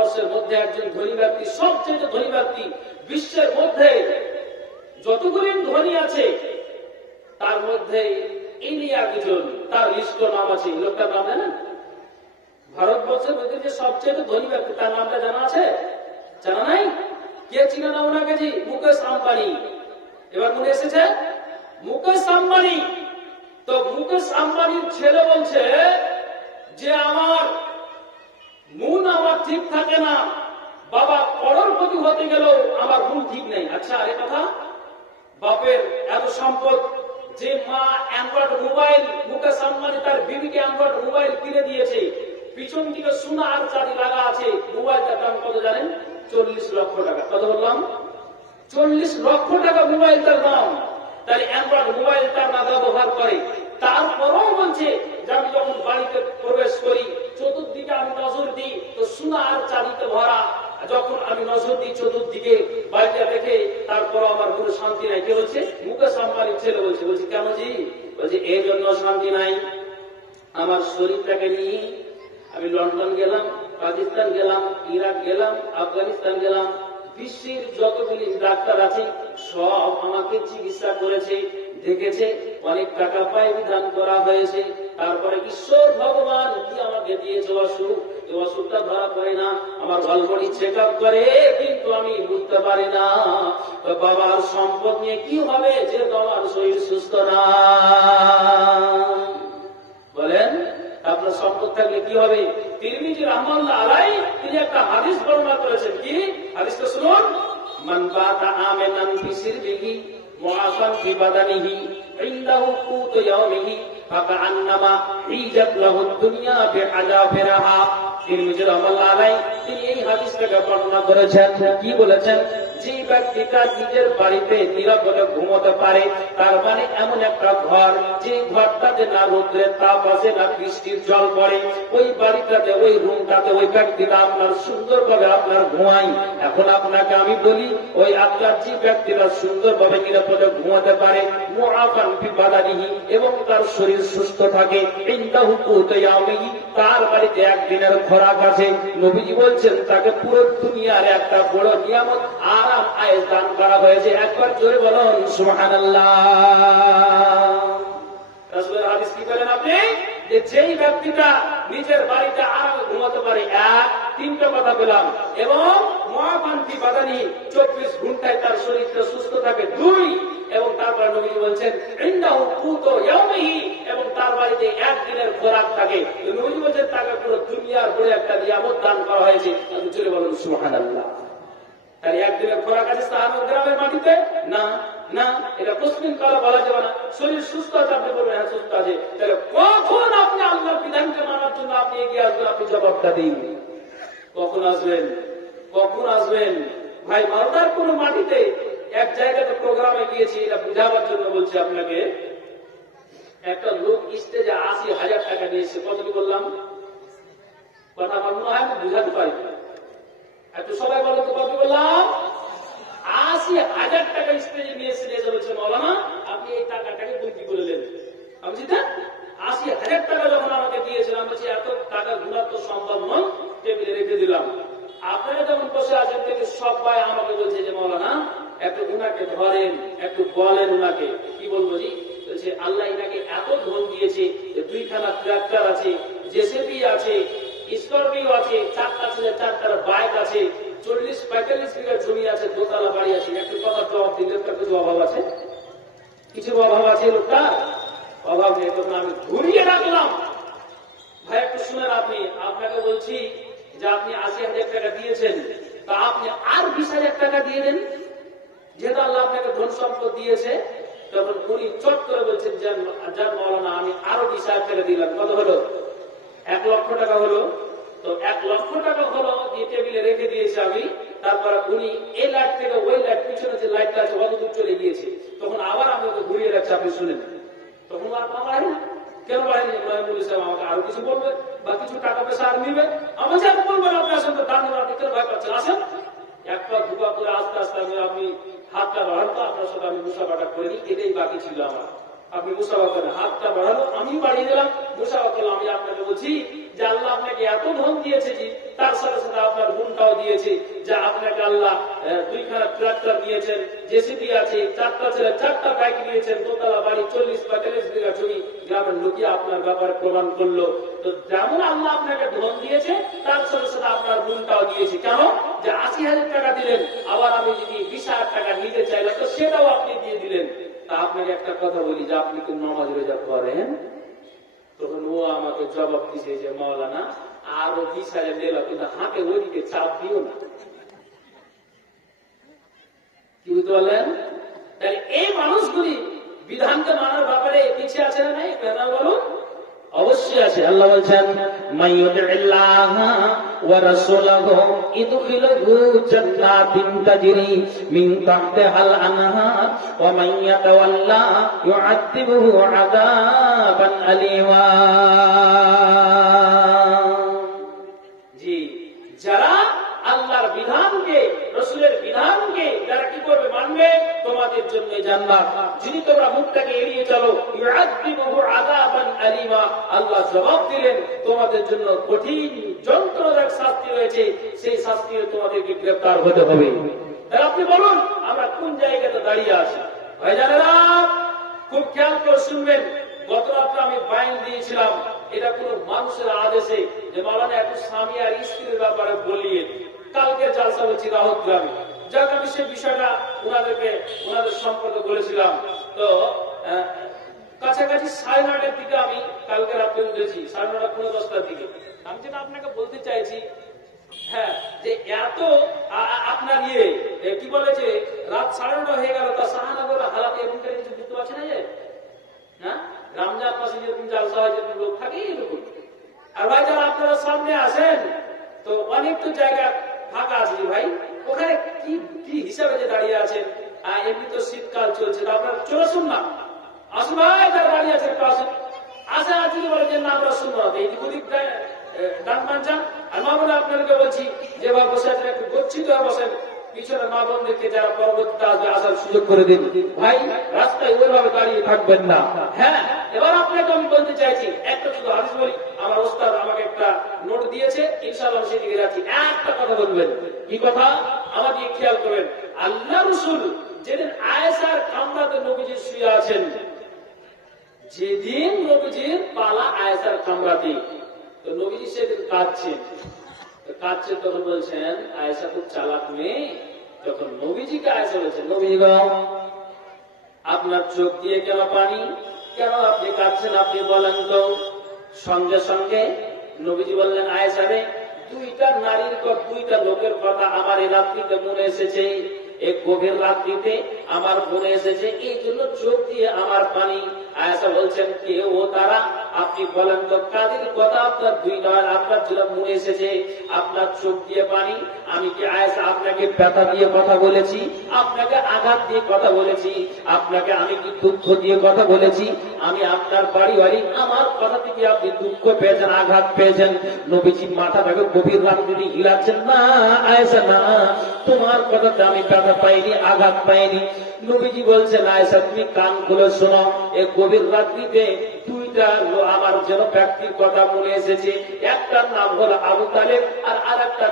ভারতবর্ষের মধ্যে একজন ধনী ব্যক্তি, সবচেয়ে ধনী ব্যক্তি, বিশ্বের মধ্যে যতগুলি ধনী আছে, তার মধ্যে ইনি একজন তার নাম আছে লোকটার নাম জানেন? ভারতবর্ষের মধ্যে যে সবচেয়ে ধনী ব্যক্তি, তার নামটা জানা আছে? জানা নাই? কে চিনে না ওনাকে জি? মুকেশ আম্বানি। এবার মনে এসেছে, মুকেশ আম্বানি। তো মুকেশ আম্বানির ছেলে বলছে যে, আমার মন আমার ঠিক থাকে না বাবা করোড়পতি হতে গেলেও আমার মন ঠিক নেই। আচ্ছা আরে কথা বাপের এত সম্পদ যে মা অ্যান্ড্রয়েড মোবাইল, মুকেশ আম্বানি তার বিবিকে অ্যান্ড্রয়েড মোবাইল কিনে দিয়েছে। পিছন দিকে সোনা আর চাঁদি লাগা আছে। মোবাইলটার দাম কত জানেন? চল্লিশ লক্ষ টাকা। কত বললাম? চল্লিশ লক্ষ টাকা মোবাইলটার দাম। তাহলে অ্যান্ড্রয়েড মোবাইল তার না ব্যবহার করে। তারপরেও বলছে যে আমি যখন বাড়িতে প্রবেশ করি, চতুর্দিকে আমি নজর দিই, তো সোনা আর চাঁদিতে ভরা। যখন আমি নজর দিই চতুর্দিকে বাড়িটা দেখে তারপর আমার কোনো শান্তি নাই। কে বলছে মুকেশ আম্বানির ছেলে বলছে বলছে, কেন জি? বলছে এই জন্য শান্তি নাই। আমার শরীরটাকে নিয়ে আমি লন্ডন গেলাম, পাকিস্তান গেলাম, ইরাক গেলাম, আফগানিস্তান গেলাম। বিশ্বের যতগুলি ডাক্তার আছে, সব আমাকে চিকিৎসা করেছে, দেখেছে, অনেক টাকা পায় বিধান করা হয়েছে। তারপরে ঈশ্বর ভগবান কি আমাকে দিয়েছে অসুখ এই অসুখটা ধরা পড়ে না, আমার গল্পটি চেক করে, কিন্তু আমি বুঝতে পারি না। বাবার সম্পদ নিয়ে কি হবে যে তোমার শরীর সুস্থ না? বলেন, আপনার সম্পদ থাকলে কি হবে? তিরমিজি রহমাল্লাহ আলাই, তিনি একটা হাদিস বর্ণনা করেছেন। কি? হাদিসটা শুনুন। মান বাতা আমিনান ফি সিরবিহি, মুআফান ফি বাদানিহি, ইনদাহু কুতু ইয়াউমিহি ফাকান্নামা হিজাত লাহু দুনিয়া বিআযাবিরাহা তিরমিজি রহমাল্লাহ আলাই তিনি এই হাদিসটাকে বর্ণনা করেছেন। কি বলেছেন? যে ব্যক্তিটা নিজের বাড়িতে নিরাপদে ঘুমোতে পারে, তার মানে এমন একটা ঘর, যে ঘরটাতে না রোদ্রের তাপ আসে, না বৃষ্টির জল পড়ে, ওই বাড়িটাতে, ওই রুমটাতে, ওই ব্যক্তিটা আপনার সুন্দরভাবে আপনার ঘুমাই। এখন আপনাকে আমি বলি, ওই আপনার যে ব্যক্তিটা সুন্দরভাবে নিরাপদে ঘুমাতে পারে এবং তার শরীর সুস্থ থাকে তার বাড়িতে একদিনের খোরাক আছে। নবীজি বলছেন, তাকে পুরো দুনিয়ার একটা বড় নিয়ামত আরাম আয়েস দান করা হয়েছে। একবার জোরে বলুন যে যেই ব্যক্তিটা নিজের বাড়িতে ঘুমাতে পারে তিনটা কথা পেলাম এবং বাদানি চব্বিশ ঘন্টায় তার শরীরটা সুস্থ থাকে, দুই, এবং তারপর নবী বলছেন এবং তার বাড়িতে একদিনের খোরাক থাকে। নবী বলছেন, তাকে পুরো দুনিয়ার বড় একটা নিয়ামত দান করা হয়েছে। চলে বলুন, সুবহানাল্লাহ। তাহলে একদিনের খোরাক আছে স্থান গ্রামের মাটিতে? না না, এটা মুসলিম কালো বলা যাবে না। শরীর সুস্থ আছে, আপনি বলবেন হ্যাঁ সুস্থ আছে। তাহলে কখন আপনি আল্লাহর বিধানকে মানার জন্য আপনি এগিয়ে আসবেন? আপনি জবাবটা দিন। কখন আসবেন? কখন আসবেন? ভাই, মালদার কোন মাটিতে এক জায়গাতে প্রোগ্রামে গিয়েছি, এটা বুঝাবার জন্য বলছি আপনাকে। একটা লোক স্টেজে আশি হাজার টাকা নিয়েছে কত বললাম? কথা আমার মনে হয় বুঝাতে পারি একটু সবাই বলো তো কত বললাম আশি হাজার টাকা স্টেজে নিয়ে এসে নিয়ে বলছে মৌলানা আপনি এই টাকাটাকে বৃদ্ধি করে নেন আমি "ধ্যাৎ, আশি হাজার টাকা যখন আমাকে দিয়েছিলাম বলছি এত টাকা গুণা তো সম্ভব নয় টেবিলে রেখে দিলাম। আপনারা যখন বসে আছেন থেকে সবাই আমাকে বলছে যে মৌলানা একটু উনাকে ধরেন একটু বলেন উনাকে। কি বলব জি? বলছে আল্লাহ ইনাকে এত ধন দিয়েছে দুইখানা ট্রাক্টর আছে জেসিবি আছে স্করপিও আছে চারটা ছেলে চারটার বাইক আছে, চল্লিশ পঁয়তাল্লিশ বিঘা জমি আছে, দোতলা বাড়ি আছে। একটু কথা জবাব দিলে তার কিছু অভাব আছে? কিছু অভাব আছে লোকটা অভাব নেই তখন আমি ঘুরিয়ে রাখলাম। ভাই, একটু শুনেন আপনি, আপনাকে বলছি যে আপনি আশি হাজার টাকা দিয়েছেন, তা আপনি আর বিশ হাজার টাকা দিয়ে দেন। যেহেতু আল্লাহ আপনাকে ধন সম্পদ দিয়েছে, তখন উনি চট করে বলছেন যে যার মৌলানা আমি আরও বিশ হাজার টাকা দিলাম। কত হলো? এক লক্ষ টাকা হলো। তো এক লক্ষ টাকা হলো দিয়ে টেবিলে রেখে দিয়েছে আমি, তারপর উনি এই লাইট থেকে ওই লাইট পিছনে যে লাইটটা আছে অত দূর চলে গিয়েছে। তখন আবার আমি ওকে ঘুরিয়ে রাখছি আপনি শুনেন। তখন আর পা বাড়ে না কেন বাড়েনি ইব্রাহিম বলেছিলাম আমাকে আরও কিছু বলবে? বা কিছু টাকা পয়সা আর নিবে? আমার যে বলবেন আপনি আসেন তো দান আপনি কেন ভয় পাচ্ছেন? আসেন। একটা দুপা করে আস্তে আস্তে আমি আপনি হাতটা বাড়ান, আপনার সাথে আমি মুসাফাটা করে নিই, এটাই বাকি ছিল আমার। আপনি মুসাফা করেন, হাতটা বাড়ালো আমি বাড়িয়ে দিলাম, মুসাফা করলাম, আমি আপনাকে বলছি যে আল্লাহ আপনাকে এত ধন দিয়েছে যে তার সাথে সাথে আপনার গুণটা দিয়েছে, যে আপনাকে আল্লাহ দুইখানা ট্রাক্টর দিয়েছেন জেসিবি আছে, চারটা ছেলে, চারটা বাইক দিয়েছেন দোতলা বাড়ি, চল্লিশ পঁয়তাল্লিশ বিঘা জমি, গ্রামের লোকই আপনার ব্যাপারে প্রমাণ করল। তো যেমন আল্লাহ আপনাকে ধন দিয়েছে, তার সাথে সাথে আপনার ঋণটাও দিয়েছে। কেন? যে আশি হাজার টাকা দিলেন, আবার আমি যদি বিশ হাজার টাকা নিতে চাইলাম তো সেটাও আপনি দিয়ে দিলেন। তা আপনাকে একটা কথা বলি, যে আপনি কি নমাজ রোজা করেন? তখন ও আমাকে জবাব দিছে যে, মাওলানা, আরও বিশালে দিলাম কিন্তু হাতে ওইদিকে চাপ দিও না। কি বুঝতে পারলেন? তাহলে এই মানুষগুলি বিধানকে মানার ব্যাপারে পিছিয়ে আছে না নাই? কেন বলুন। অবশ্যই আছে। আল্লাহ বলছেন ইউতিল্লাহ ওয়া রাসূলাহু ইদখিলহু জান্নাতিন তাজরি মিন তাহতিহাল আনহার ওয়া মান ইয়াতাওয়াল্লা ইউআযিবুহু আযাবান আলীমা জি যারা আল্লাহর বিধানকে রসুলের বিধানকে যারা কি করবে মানবে? তোমাদের জন্য জান্নাত। যদি তোমরা মুখটাকে এড়িয়ে চলো আলীমা। আল্লাহ জবাব দিলেন, তোমাদের জন্য কঠিন যন্ত্রদায়ক শাস্তি রয়েছে, সেই শাস্তি তোমাদেরকে গ্রেফতার হতে হবে। আপনি বলুন, আমরা কোন জায়গাতে দাঁড়িয়ে আছি? ভাইজানেরা, খুব খেয়াল করে শুনবেন, গত রাত্রে আমি বাইন দিয়েছিলাম। এটা কোন মানুষের আদেশে যে মালানা একটু স্বামী আর স্ত্রীর ব্যাপারে বলিয়ে কালকে জালসা বলছি রাহত গ্রামে। যাক আমি সে বিষয়টা ওনাদেরকে, ওনাদের সম্পর্কে বলেছিলাম। তো কাছাকাছি সাড়ে নটার দিকে আমি কালকে রাত্রে উঠেছি, সাড়ে নটা পনেরো দশটার দিকে। আমি যেটা আপনাকে বলতে চাইছি হ্যাঁ এত ইয়ে কি বলে যে রাত সাড়ে হয়ে কিছু বুঝতে পারছি না যে? হ্যাঁ? রামজান লোক থাকে আর ভাই যারা আপনারা সামনে আসেন, তো অনেক তো জায়গা ফাঁকা আছে ভাই ওখানে কি কি হিসাবে যে দাঁড়িয়ে আছেন এমনি তো শীতকাল চলছে আপনারা চলে শুন না। আসুন ভাই যারা দাঁড়িয়ে আছে একটু আসুন। আসে যদি বলে যে না আমরা শুনব ওদিক দেয়, ডান পাঞ্চান আর মা বোন আপনাদেরকে বলছি যে ভাই বসে আছেন একটু গচ্ছিত হয়ে বসেন। পিছনে মা বোনদেরকে যারা পরবর্তীতে আসবে আসার সুযোগ করে দিন। ভাই রাস্তায় ওইভাবে দাঁড়িয়ে থাকবেন না। হ্যাঁ এবার আপনাকে আমি বলতে চাইছি, একটা শুধু হাদিস বলি, আমার ওস্তাদ আমাকে একটা নোট দিয়েছে, ইনশাআল্লাহ আমি সেদিকে যাচ্ছি। একটা কথা বলবেন, কি কথা? আমার দিকে খেয়াল করবেন আল্লাহ রসুল যেদিন আয়েসার কামরাতে নবীজি শুয়ে আছেন, যেদিন নবীজির পালা আয়েসার কামরাতে তো নবীজি সেদিন কাঁদছেন। তো কাঁদছে তখন বলছেন, আয়েশা খুব চালাক মেয়ে। তখন নবীজিকে আয়েশা বলছেন নবীজি আপনার চোখ দিয়ে কেন পানি? কেন আপনি কাঁদছেন? আপনি বলেন তো। সঙ্গে সঙ্গে নবীজি বললেন আয় রে, দুইটা নারীর দুইটা লোকের কথা আমার এই রাত্রিতে মনে এসেছে। এক গভীর রাত্রিতে আমার মনে এসেছে, এই জন্য চোখ দিয়ে আমার পানি। আয়েশা বলছেন, কে ও তারা? আপনি বলেন তো, কাদের কথা? আপনার দুই নয় আপনার জন্য মনে এসেছে। আপনার চোখ দিয়ে পানি। আমি কি আয়েশা আপনাকে ব্যথা দিয়ে কথা বলেছি? আপনাকে আঘাত দিয়ে কথা বলেছি। আপনাকে আমি কি দুঃখ দিয়ে কথা বলেছি? আমি আপনার বাড়ি বাড়ি, আমার কথা থেকে আপনি দুঃখ পেয়েছেন, আঘাত পেয়েছেন। নবীজি মাথাটাকে গভীর রাত্রি হিলাচ্ছেন, না, আয়েশা, না, তোমার কথাতে আমি ব্যথা পাইনি, আঘাত পাইনি। নবীজি বলছেন আয়েশা তুমি কান খুলে শোনো এই গভীর রাত্রিতে দুইটা আমার যেন ব্যক্তির কথা মনে এসেছে। একটার নাম হলো আবু তালেব আর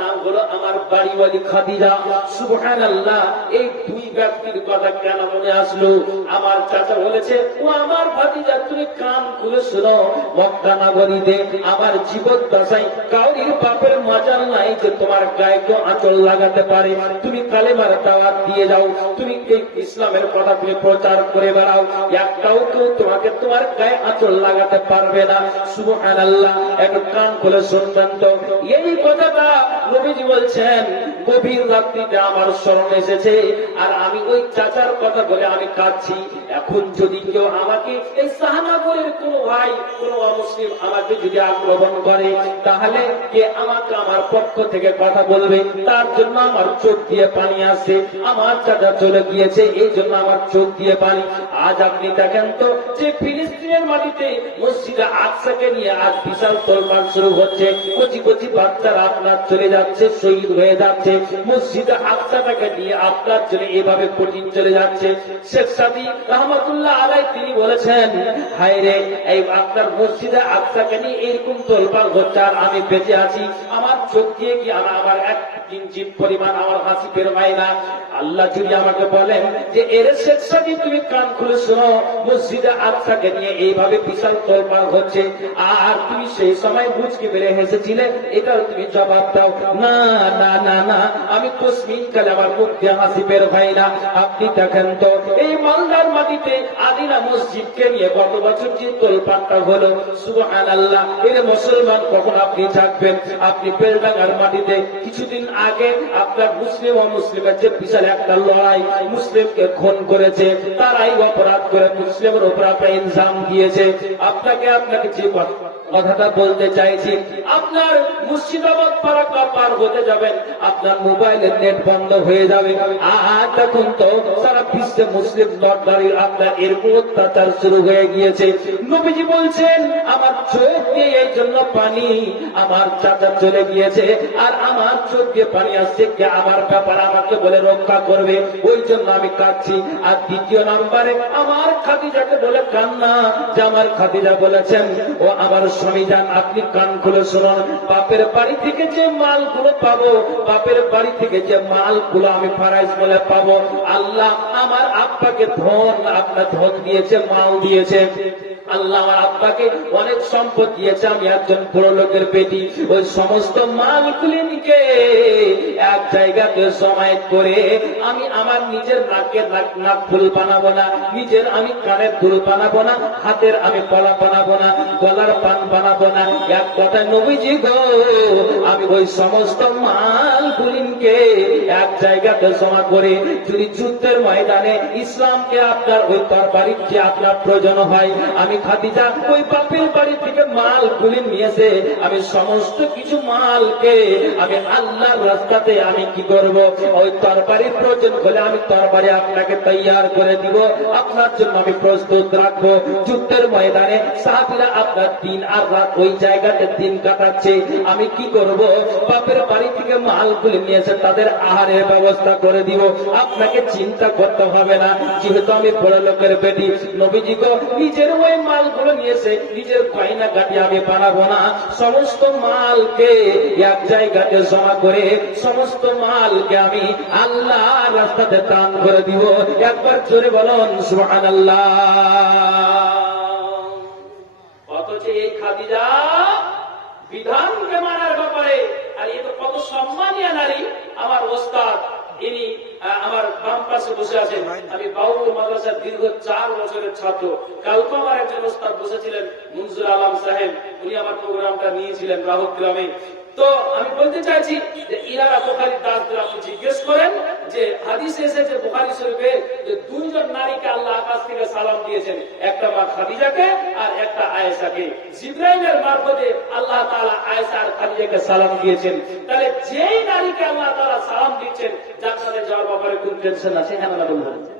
নাম হলো আমার বাড়িওয়ালি খাদিজা। সুবহানাল্লাহ, এই দুই ব্যক্তির কথা কেন মনে আসলো? আমার চাচা বলেছে, ও আমার ভাতিজা, তুমি কান খুলে শোনো। মক্কা নগরীতে আমার জীবন দশাই কাউরির বাপের মজাল নাই যে তোমার গায়ে কেউ আঁচল লাগাতে পারে। তুমি কালেমার দাওয়াত দিয়ে যাও। তুমি এই ইসলামের কথা তুমি প্রচার করে বেড়াও। একটাও কেউ তোমাকে তোমার গায়ে আঁচল লাগাতে পারবে না। সুবহানাল্লাহ একটু কান খুলে শুনবেন তো। এই কথাটা নবীজি বলছেন গভীর রাত্রিতে আমার স্মরণ এসেছে, আর আমি ওই চাচার কথা বলে আমি কাঁদছি। এখন যদি কেউ আমাকে এই সাহানাগরের কোন ভাই, কোন অমুসলিম আমাকে যদি আক্রমণ করে, তাহলে কে আমাকে আমার পক্ষ থেকে কথা বলবে? তার জন্য আমার চোখ দিয়ে পানি আসে আমার চাচা চলে গিয়েছে, এই জন্য আমার চোখ দিয়ে পানি। আজ আপনি দেখেন তো যে ফিলিস্তিনের মাটিতে মসজিদে আকসাকে নিয়ে আজ বিশাল তোলপাড় শুরু হচ্ছে। কচি কচি বাচ্চারা আপনার চলে যাচ্ছে, শহীদ হয়ে যাচ্ছে। যাচ্ছে, মসজিদে আকসাটাকে নিয়ে আপনার জন্য এভাবে কঠিন চলে যাচ্ছে। শেখ সাদি রহমতুল্লাহ আলাই তিনি বলেছেন, হায় রে, এই আপনার মসজিদে আকসাকে নিয়ে এরকম তোলপাল হচ্ছে আর আমি বেঁচে আছি। আমার চোখ দিয়ে কি আমার এক কিঞ্চিত পরিমাণ আমার হাসি বের হয় না? আল্লাহ যদি আমাকে বলেন যে, এর শেখ সাদি, তুমি কান খুলে শোনো, মসজিদে আকসাকে নিয়ে এইভাবে বিশাল তোলপাল হচ্ছে আর তুমি সেই সময় বুঝকে বেড়ে হেসেছিলে, এটাও তুমি জবাব দাও। না না না না আমি আমার হাসি বের হয় না। আপনি দেখেন তো, এই মালদার মাটিতে আদিনা নিয়ে গত বছর যে তোলপাটটা হলো আল্লাহ এর মুসলমান কখন আপনি থাকবেন? আপনি মাটিতে কিছুদিন আগে আপনার মুসলিম ও মুসলিমের যে বিশাল একটা লড়াই, মুসলিমকে খুন করেছে, তারাই অপরাধ করে মুসলিমের উপর ইনজাম দিয়েছে। আপনাকে আপনাকে যে কথাটা বলতে চাইছি, আপনার মুর্শিদাবাদ পাড়া পার হতে যাবেন, আপনার মোবাইলের নেট বন্ধ হয়ে যাবে। আর তখন তো, সারা বিশ্বে মুসলিম লটদারির আপনার এরকম অত্যাচার শুরু হয়ে গিয়েছে। নবীজি বলছেন, আমার চোখ জন্য পানি আমার চাচা চলে গিয়েছে আর আমার চোখ পানি আসছে কে আমার ব্যাপার আমাকে বলে রক্ষা করবে। ওই জন্য আমি কাঁদছি। আর দ্বিতীয় নাম্বারে আমার খাদিজাকে বলে কান্না, যে আমার খাদিজা বলেছেন, ও আমার স্বামী যান, আপনি কান খুলে শুনুন। বাপের বাড়ি থেকে যে মালগুলো পাবো, বাপের বাড়ি থেকে যে মালগুলো আমি ফারাইজ বলে পাবো, আল্লাহ আমার আব্বাকে ধন, আপনার ধন দিয়েছে, মাল দিয়েছে। আল্লাহ আমার আব্বাকে অনেক সম্পদ দিয়েছে। আমি একজন বড় লোকের বেটি ওই সমস্ত মালগুলি নিকে এক জায়গাতে জমায়েত করে আমি আমার নিজের নাকের নাক ফুল বানাবো না। নিজের আমি কানের ফুল বানাবো না। হাতের আমি পলা বানাবো না। গলার পান বানাবো না। এক কথা নবীজি গো, আমি ওই সমস্ত মাল গুলিনকে এক জায়গাতে জমা করে যদি যুদ্ধের ময়দানে ইসলামকে আপনার ওই তরবারির যে আপনার প্রয়োজন হয়, আমি খাদিজা ওই বাপের বাড়ি থেকে মাল নিয়েছে। আমি সমস্ত কিছু মালকে আমি আল্লাহর রাস্তাতে আমি কি করব? ওই তরবারির প্রয়োজন হলে আমি তরবারি আপনাকে তৈয়ার করে দিব। আপনার জন্য আমি প্রস্তুত রাখব। যুদ্ধের ময়দানে সাহাবিরা আপনার দিন আর রাত ওই জায়গাতে দিন কাটাচ্ছে। আমি কি করব? বাপের বাড়ি থেকে মালগুলি নিয়েছে, তাদের আহারের ব্যবস্থা করে দিব। আপনাকে চিন্তা করতে হবে না। যেহেতু আমি বড় লোকের বেটি নবীজি নিজের ওই মালগুলো নিয়েছে, নিজের গয়না গাটি আমি বানাবো না। সমস্ত মালকে এক জায়গাতে জমা করে, সমস্ত মালকে আমি আল্লাহ রাস্তাতে দান করে দিব। একবার জোরে বলুন সুহান অথচ এই খাদিজা বিধানকে মানার ব্যাপারে, আর এ তো কত সম্মানীয় নারী, আমার ওস্তাদ, ইনি আমার বাম পাশে বসে আছেন আমি বাউল মাদ্রাসার দীর্ঘ চার বছরের ছাত্র। কালকে আমার একজন ওস্তাদ বসেছিলেন মঞ্জুর আলম সাহেব। উনি আমার প্রোগ্রামটা নিয়েছিলেন রাহুল গ্রামে। তো আমি বলতে চাইছি যে ইনারা বোখারি দাসদের আপনি জিজ্ঞেস করেন যে হাদিসে এসেছে বোখারি শরীফে যে দুইজন নারীকে আল্লাহ আকাশ থেকে সালাম দিয়েছেন, একটা মা খাদিজাকে আর একটা আয়েশাকে। জিব্রাইলের মারফতে আল্লাহ তাআলা আয়েশা আর খাদিজাকে সালাম দিয়েছেন। তাহলে যেই নারীকে আল্লাহ তাআলা সালাম দিচ্ছেন জান্নাতে যাওয়ার ব্যাপারে কোন টেনশন আছে? হ্যাঁ বলুন।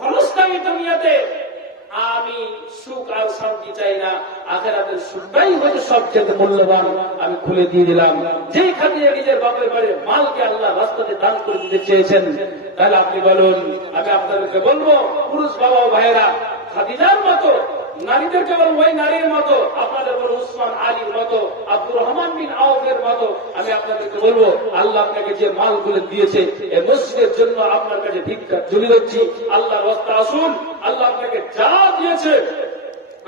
ক্ষণস্থায়ী দুনিয়াতে। আমি সুখ আর শান্তি চাই না। আখেরাতের সুখটাই হচ্ছে সবচেয়ে মূল্যবান। আমি খুলে দিয়ে দিলাম। যেখানে নিজের বাপের বাড়ির মালকে আল্লাহ রাস্তাতে দান করে দিতে চেয়েছেন, তাহলে আপনি বলুন, আমি আপনাদেরকে বলব, পুরুষ বাবা ভাইয়েরা, খাদিজার মতো নারীদেরকে যেমন ওই নারীর মতো, আপনাদের বলব উসমান আলীর মতো, আব্দুর রহমান বিন আউফের মতো, আমি আপনাদেরকে বলব, আল্লাহ আপনাকে যে মাল মালগুলো দিয়েছে, এ মসজিদের জন্য আপনার কাছে ভিক্ষা তুলে দিচ্ছি আল্লাহ রাস্তা আসুন, আল্লাহ আপনাকে যা দিয়েছে